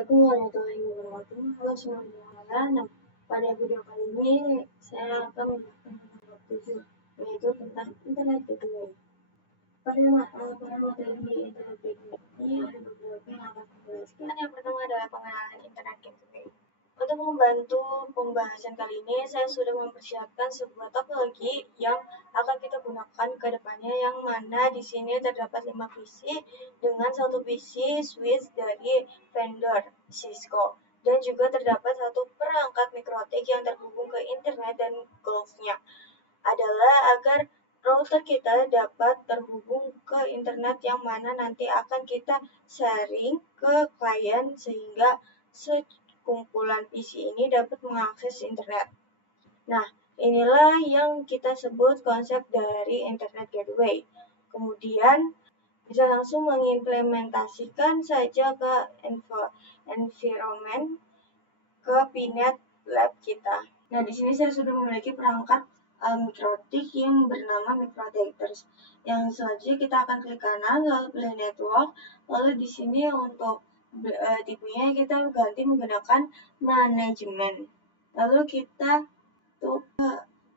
Assalamualaikum warahmatullahi wabarakatuh. Halo semuanya. Nah, pada video kali ini saya akan membahas tentang bab 7, yaitu tentang Internet Gateway. Pada materi Internet Gateway ini ada beberapa yang akan saya jelaskan. Yang pertama adalah pengenalan Internet Gateway. Untuk membantu pembahasan kali ini, saya sudah mempersiapkan sebuah topologi yang akan kita gunakan ke depannya, yang mana di sini terdapat 5 PC dengan satu PC switch dari vendor Cisco, dan juga terdapat satu perangkat mikrotik yang terhubung ke internet, dan goalsnya adalah agar router kita dapat terhubung ke internet yang mana nanti akan kita sharing ke klien sehingga sekumpulan PC ini dapat mengakses internet. Nah, inilah yang kita sebut konsep dari Internet Gateway. Kemudian bisa langsung mengimplementasikan saja ke environment ke PNet lab kita. Nah, di sini saya sudah memiliki perangkat mikrotik yang bernama microdetectors. Yang selanjutnya kita akan klik kanan lalu pilih network. Lalu di sini untuk tipenya kita ganti menggunakan manajemen. Lalu kita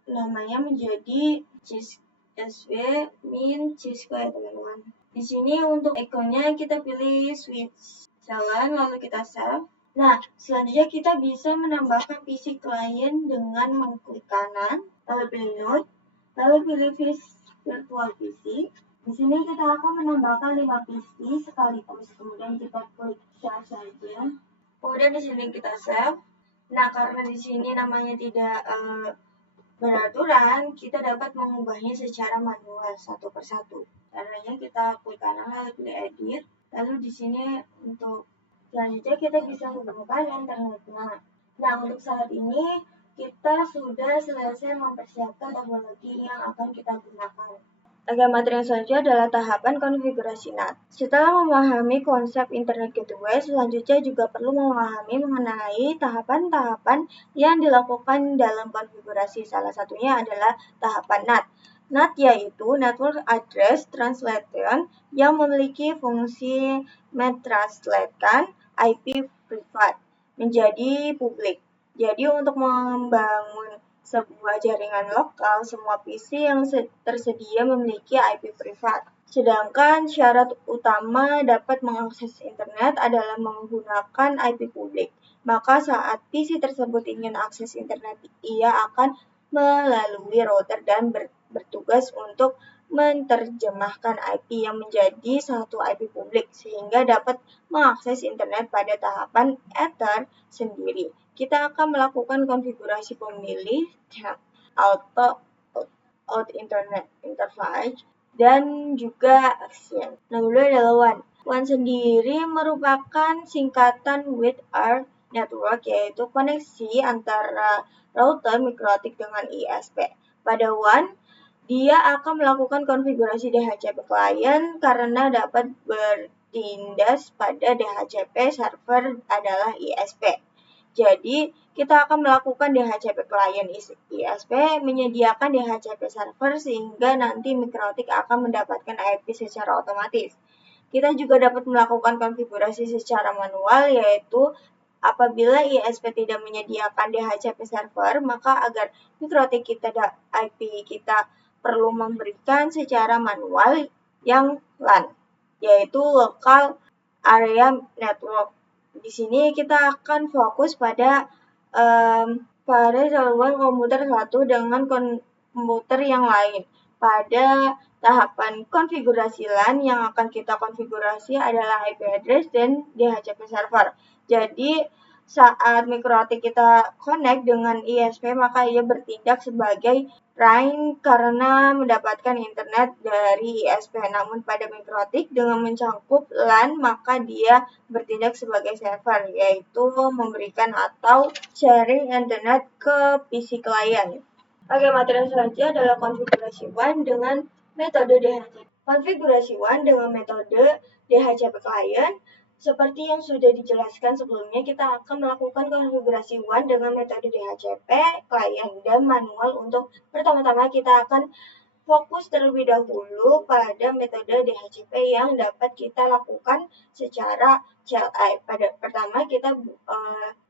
namanya menjadi CSW min Cisco ya teman-teman. Di sini untuk ikonnya kita pilih switch jalan lalu kita save. Nah, selanjutnya kita bisa menambahkan PC client dengan mengklik kanan, lalu pilih node, lalu pilih virtual PC. Di sini kita akan menambahkan 5 PC sekaligus. Kemudian kita klik share saja. Kemudian di sini kita save. Nah, karena di sini namanya tidak beraturan, kita dapat mengubahnya secara manual satu persatu. Caranya kita klik kanan lalu pilih edit. Lalu di sini untuk selanjutnya kita bisa menggunakan internetnya. Nah, untuk saat ini kita sudah selesai mempersiapkan topologi yang akan kita gunakan. Materi yang selanjutnya adalah tahapan konfigurasi NAT. Setelah memahami konsep Internet Gateway, selanjutnya juga perlu memahami mengenai tahapan-tahapan yang dilakukan dalam konfigurasi. Salah satunya adalah tahapan NAT. NAT yaitu Network Address Translation yang memiliki fungsi mentranslatekan IP privat menjadi publik. Jadi untuk membangun sebuah jaringan lokal, semua PC yang tersedia memiliki IP privat. Sedangkan syarat utama dapat mengakses internet adalah menggunakan IP publik. Maka saat PC tersebut ingin akses internet, ia akan melalui router dan bertugas untuk menerjemahkan IP yang menjadi satu IP publik sehingga dapat mengakses internet pada tahapan Ether sendiri. Kita akan melakukan konfigurasi pemilih auto out internet interface dan juga action. Nah, dulu adalah WAN. WAN sendiri merupakan singkatan with our network, yaitu koneksi antara router mikrotik dengan ISP. Pada WAN, dia akan melakukan konfigurasi DHCP client karena dapat bertindas pada DHCP server adalah ISP. Jadi, kita akan melakukan DHCP client ISP menyediakan DHCP server sehingga nanti mikrotik akan mendapatkan IP secara otomatis. Kita juga dapat melakukan konfigurasi secara manual, yaitu apabila ISP tidak menyediakan DHCP server, maka agar mikrotik kita IP kita perlu memberikan secara manual yang LAN, yaitu Local Area Network. Di sini kita akan fokus pada jaringan komputer satu dengan komputer yang lain. Pada tahapan konfigurasi LAN yang akan kita konfigurasi adalah IP address dan DHCP server. Jadi saat mikrotik kita connect dengan ISP, maka ia bertindak sebagai line karena mendapatkan internet dari ISP. Namun pada mikrotik dengan mencangkup LAN, maka dia bertindak sebagai server, yaitu memberikan atau sharing internet ke PC client. Materi selanjutnya adalah konfigurasi WAN dengan metode DHCP. Konfigurasi WAN dengan metode DHCP client seperti yang sudah dijelaskan sebelumnya, kita akan melakukan konfigurasi WAN dengan metode DHCP client dan manual. Untuk pertama-tama kita akan fokus terlebih dahulu pada metode DHCP yang dapat kita lakukan secara CLI.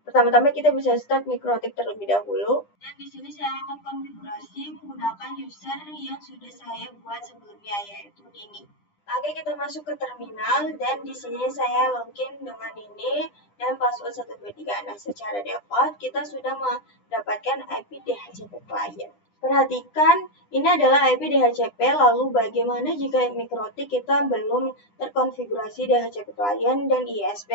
Pertama-tama kita bisa start mikrotik terlebih dahulu. Dan di sini saya akan konfigurasi menggunakan user yang sudah saya buat sebelumnya, yaitu ini. Oke, kita masuk ke terminal dan di sini saya login dengan ini dan password 123. Nah, secara default kita sudah mendapatkan IP DHCP client. Perhatikan, ini adalah IP DHCP, lalu bagaimana jika mikrotik kita belum terkonfigurasi DHCP client dan ISP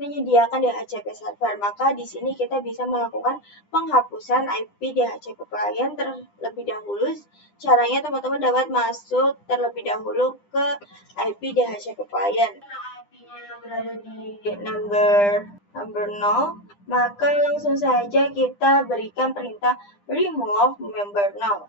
menyediakan DHCP server, maka di sini kita bisa melakukan penghapusan IP DHCP client terlebih dahulu. Caranya teman-teman dapat masuk terlebih dahulu ke IP DHCP client. IP-nya berada di number 0, maka langsung saja kita berikan perintah remove member now.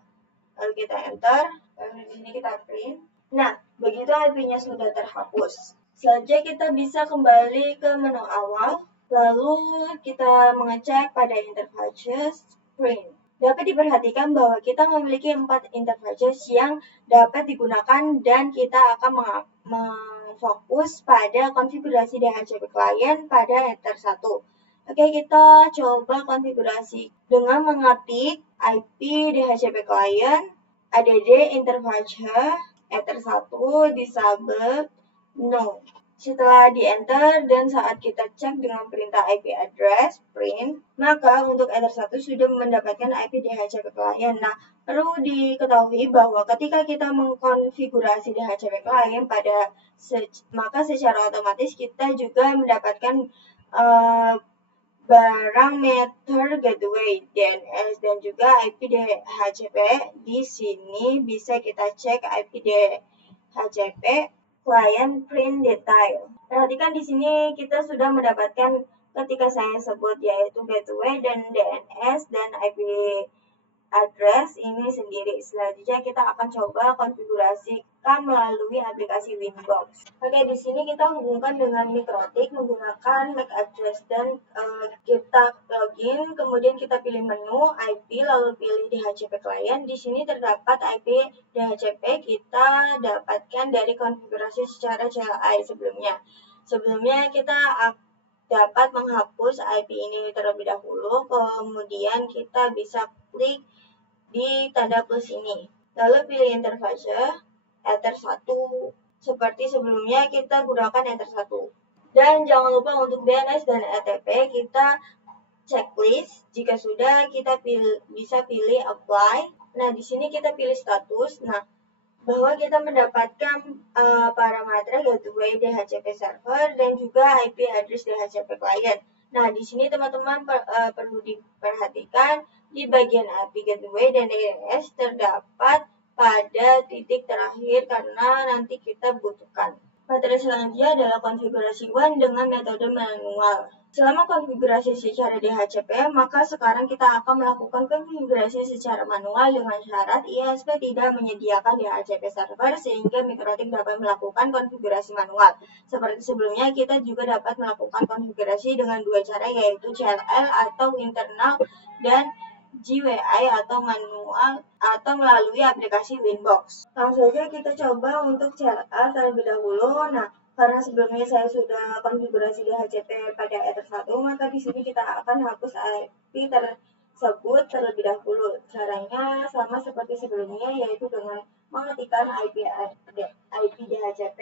Lalu kita enter, lalu di sini kita print. Nah, begitu IP-nya sudah terhapus. Selanjutnya kita bisa kembali ke menu awal, lalu kita mengecek pada interfaces print. Dapat diperhatikan bahwa kita memiliki 4 interfaces yang dapat digunakan dan kita akan memfokus pada konfigurasi DHCP client pada Ether 1. Oke, kita coba konfigurasi dengan mengetik IP DHCP client, add interface, Ether 1, disable, no. Setelah di-enter dan saat kita cek dengan perintah IP address, print, maka untuk Ether 1 sudah mendapatkan IP DHCP client. Nah, perlu diketahui bahwa ketika kita mengkonfigurasi DHCP client maka secara otomatis kita juga mendapatkan barang meter gateway DNS dan juga IP DHCP. Di sini bisa kita cek IP DHCP client print detail. Perhatikan di sini kita sudah mendapatkan ketika saya sebut yaitu gateway dan DNS dan IP address ini sendiri. Selanjutnya kita akan coba konfigurasikan melalui aplikasi Winbox. Oke, di sini kita hubungkan dengan mikrotik menggunakan MAC address dan kita login, kemudian kita pilih menu IP, lalu pilih DHCP client. Di sini terdapat IP DHCP kita dapatkan dari konfigurasi secara CLI sebelumnya. Sebelumnya kita dapat menghapus IP ini terlebih dahulu, kemudian kita bisa klik di tanda plus ini. Lalu pilih interface, Ether 1. Seperti sebelumnya kita gunakan Ether 1. Dan jangan lupa untuk DNS dan ETP kita checklist. Jika sudah kita bisa pilih apply. Nah, di sini kita pilih status. Nah, bahwa kita mendapatkan parameter gateway DHCP server dan juga IP address DHCP client. Nah, di sini teman-teman perlu diperhatikan di bagian IP gateway dan DNS terdapat pada titik terakhir karena nanti kita butuhkan. Materi selanjutnya adalah konfigurasi WAN dengan metode manual. Selama konfigurasi secara DHCP, maka sekarang kita akan melakukan konfigurasi secara manual dengan syarat ISP tidak menyediakan DHCP server sehingga mikrotik dapat melakukan konfigurasi manual. Seperti sebelumnya, kita juga dapat melakukan konfigurasi dengan dua cara yaitu CLL atau internal dan GWI atau manual atau melalui aplikasi Winbox. Langsung saja kita coba untuk CLL terlebih dahulu. Nah, karena sebelumnya saya sudah konfigurasi DHCP pada Ether 1, maka di sini kita akan hapus IP tersebut terlebih dahulu. Caranya sama seperti sebelumnya, yaitu dengan mengetikkan IP DHCP.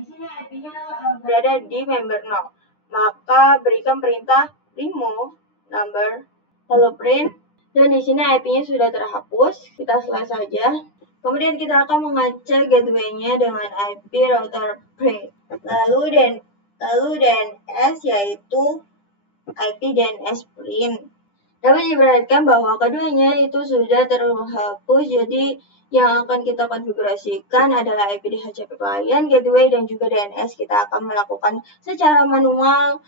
Di sini IP-nya berada di member now. Maka berikan perintah remove number, lalu print. Dan di sini IP-nya sudah terhapus. Kita selesai saja. Kemudian kita akan mengecek gateway-nya dengan IP router print. Lalu DNS yaitu IP DNS print. Dapat diperhatikan bahwa keduanya itu sudah terhapus. Jadi yang akan kita konfigurasikan adalah IP DHCP client, gateway, dan juga DNS. Kita akan melakukan secara manual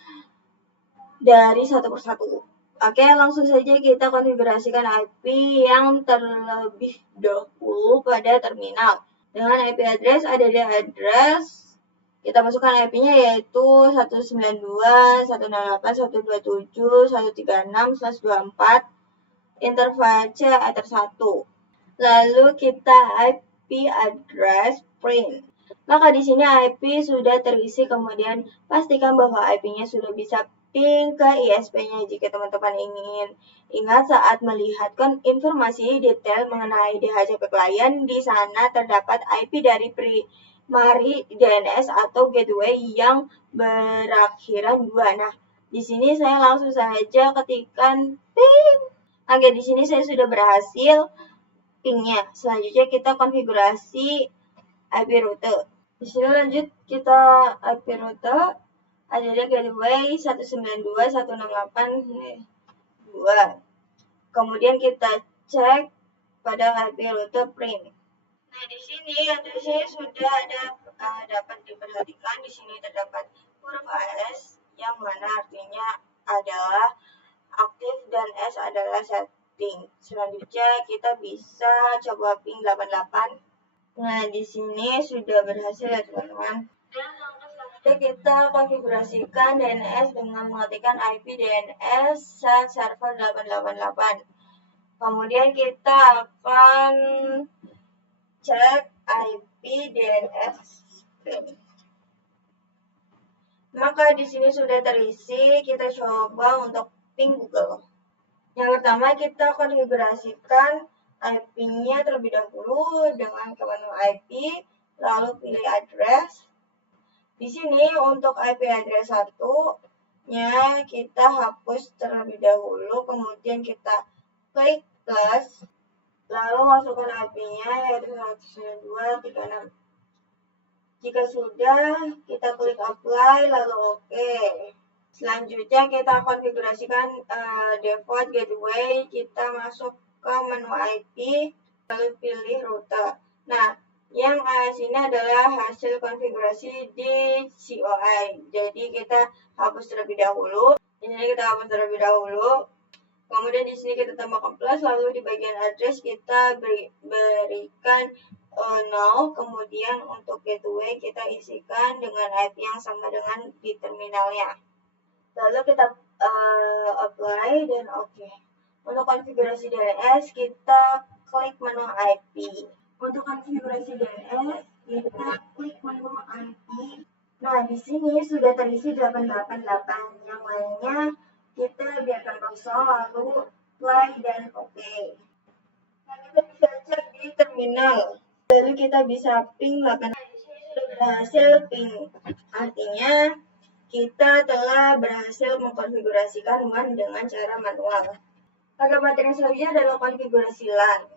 dari satu persatu. Oke, langsung saja kita konfigurasikan IP yang terlebih dahulu pada terminal. Dengan IP address, address, kita masukkan IP-nya yaitu 192.168.127.136/24, interface Ether 1. Lalu kita IP address print. Maka di sini IP sudah terisi, kemudian pastikan bahwa IP-nya sudah bisa ping ke ISP-nya jika teman-teman ingin. Ingat saat melihat informasi detail mengenai DHCP klien, di sana terdapat IP dari primary DNS atau gateway yang berakhiran 2. Nah, di sini saya langsung saja ketikkan ping. Oke, di sini saya sudah berhasil pingnya. Selanjutnya kita konfigurasi IP rute. Di sini lanjut kita IP rute. Ada gateway 192.168.2. Kemudian kita cek pada IP rute print. Nah, di sini addressnya sudah ada dapat diperhatikan. Di sini terdapat huruf AS yang mana artinya adalah aktif dan S adalah setting. Selanjutnya kita bisa coba ping 88. Nah, di sini sudah berhasil ya teman-teman. Dan langkah selanjutnya kita konfigurasikan DNS dengan mengetikkan IP DNS set server 888. Kemudian kita akan cek IP DNS. Maka di sini sudah terisi, kita coba untuk ping Google. Yang pertama kita konfigurasikan IP-nya terlebih dahulu dengan ke menu IP, lalu pilih address. Di sini untuk IP address 1-nya kita hapus terlebih dahulu, kemudian kita klik plus, lalu masukkan IP-nya yaitu 192.36. Jika sudah, kita klik apply, lalu OK. Selanjutnya kita konfigurasikan default gateway, kita masuk ke menu IP, lalu pilih rute. Nah, yang sini adalah hasil konfigurasi di COI. Jadi kita hapus terlebih dahulu. Kemudian di sini kita tambahkan plus, lalu di bagian address kita berikan 0. Kemudian untuk gateway kita isikan dengan IP yang sama dengan di terminalnya. Lalu kita apply dan OK. Untuk konfigurasi DNS kita klik menu IP. Untuk konfigurasi DNS kita klik menu IP. Nah, di sini sudah terisi 888. Yang lainnya kita biarkan kosong, lalu apply dan OK. Nah, kita bisa cek di terminal. Lalu kita bisa ping 8. Nah, di sini sudah berhasil ping. Artinya kita telah berhasil mengkonfigurasikan WAN dengan cara manual. Pada materi selanjutnya adalah konfigurasi LAN.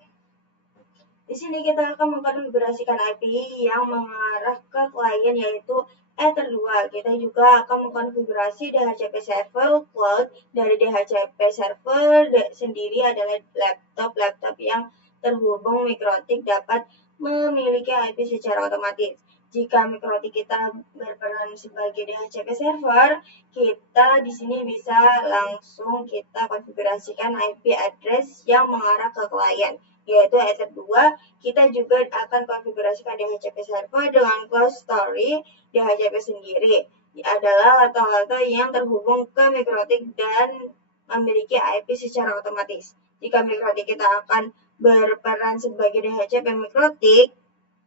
Di sini kita akan mengkonfigurasikan IP yang mengarah ke klien yaitu Ether 2. Kita juga akan mengkonfigurasi DHCP server cloud. Dari DHCP server sendiri adalah laptop yang terhubung mikrotik dapat memiliki IP secara otomatis. Jika mikrotik kita berperan sebagai DHCP server, kita di sini bisa langsung kita konfigurasikan IP address yang mengarah ke klien, yaitu Ether 2. Kita juga akan konfigurasikan DHCP server dengan cloud story. DHCP sendiri adalah lato-lato yang terhubung ke mikrotik dan memiliki IP secara otomatis. Jika mikrotik kita akan berperan sebagai DHCP mikrotik,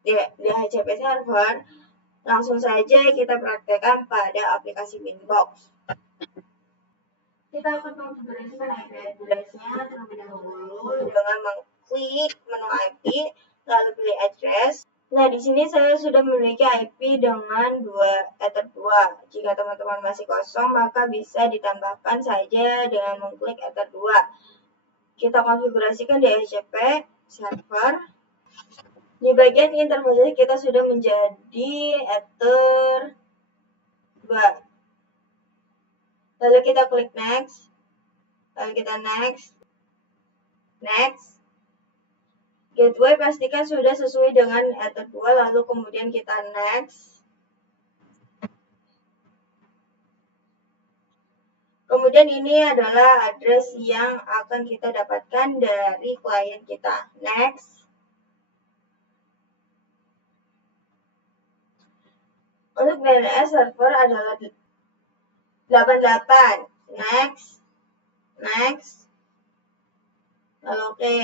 DHCP server, langsung saja kita praktekkan pada aplikasi Winbox. Kita akan konfigurasikan IP address-nya terlebih dahulu dengan mengklik menu IP, lalu pilih address. Nah, di sini saya sudah memiliki IP dengan Ether 2. Jika teman-teman masih kosong, maka bisa ditambahkan saja dengan mengklik Ether 2. Kita konfigurasikan DHCP server. Di bagian interface kita sudah menjadi Ether 2. Lalu kita klik next. Lalu kita next. Gateway pastikan sudah sesuai dengan Ether 2, lalu kemudian kita next. Kemudian ini adalah address yang akan kita dapatkan dari klien kita. Next. Untuk DNS server adalah 88. Next. Lalu oke.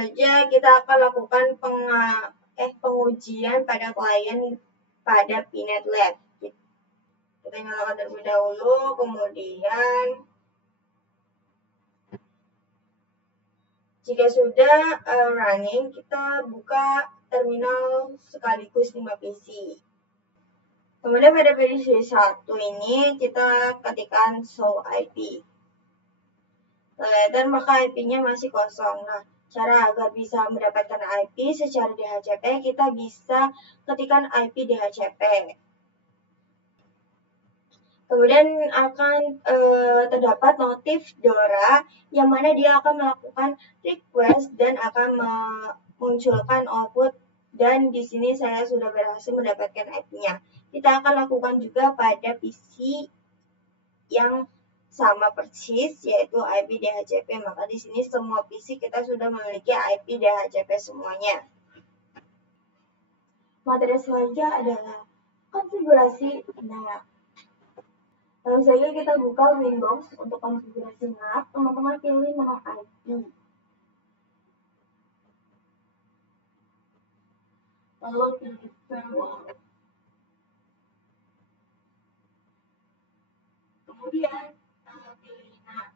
saja kita akan lakukan pengujian pada klien pada Pinet Lab. Kita nyalakan terlebih dahulu, kemudian jika sudah running, kita buka terminal sekaligus 5 PC. Kemudian pada PC 1 ini kita ketikkan show IP. Dan maka IP-nya masih kosong. Nah, cara agar bisa mendapatkan IP secara DHCP, kita bisa ketikkan IP DHCP. Kemudian akan terdapat notif DORA yang mana dia akan melakukan request dan akan memunculkan output, dan di sini saya sudah berhasil mendapatkan IP-nya. Kita akan lakukan juga pada PC yang sama persis, yaitu IP DHCP. Maka di sini semua PC kita sudah memiliki IP DHCP semuanya. Materi selanjutnya adalah konfigurasi NAT. Lalu saja kita buka Windows untuk konfigurasi NAT. Teman-teman pilih menu IP. Lalu pilih firewall. Kemudian pilih NAT.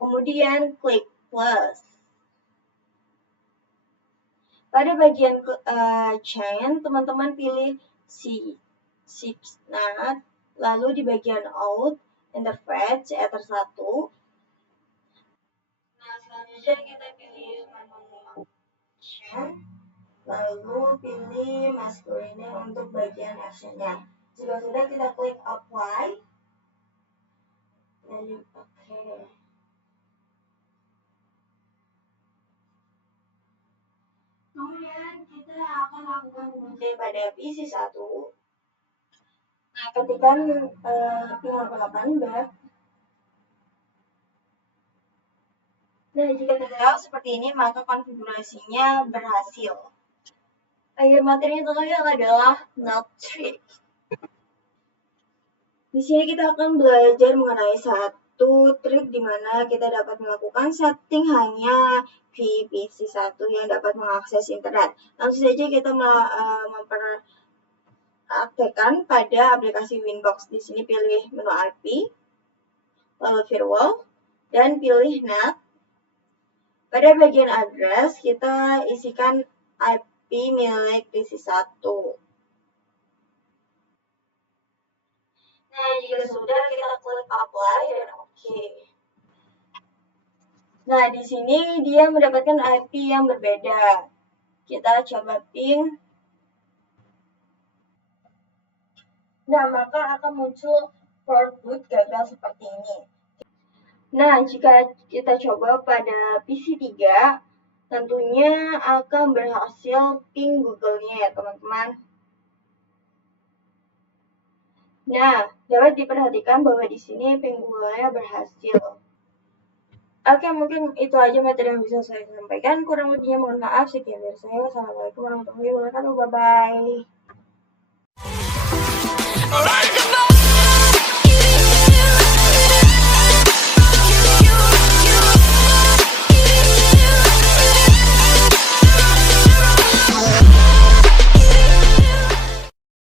Kemudian klik plus. Pada bagian chain, teman-teman pilih C6 NAT. Lalu di bagian out, interface Ether 1. Nah, selanjutnya kita pilih menu chain. Lalu pilih masculine untuk bagian actionnya. Jika sudah, kita klik apply. Lalu oke. Kemudian kita akan lakukan pengujian pada PC 1. Nah, ketika pin 88 back. Nah, jika terlihat seperti ini, maka konfigurasinya berhasil. Akhir materi yang terakhir adalah NAT trick. Di sini kita akan belajar mengenai satu trik di mana kita dapat melakukan setting hanya di PC 1 yang dapat mengakses internet. Langsung saja kita mempraktekkan pada aplikasi Winbox. Di sini pilih menu IP, lalu firewall, dan pilih NAT. Pada bagian address, kita isikan IP milik PC 1. Nah, jika sudah, kita klik apply dan oke. Nah, di sini dia mendapatkan IP yang berbeda. Kita coba ping. Nah, maka akan muncul port boot gagal seperti ini. Nah, jika kita coba pada PC 3, tentunya akan berhasil ping Google-nya ya, teman-teman. Nah, dapat diperhatikan bahwa di sini ping Google-nya berhasil. Oke, mungkin itu aja materi yang bisa saya sampaikan. Kurang lebihnya mohon maaf. Sekian dari saya. Wassalamualaikum warahmatullahi wabarakatuh. Bye-bye.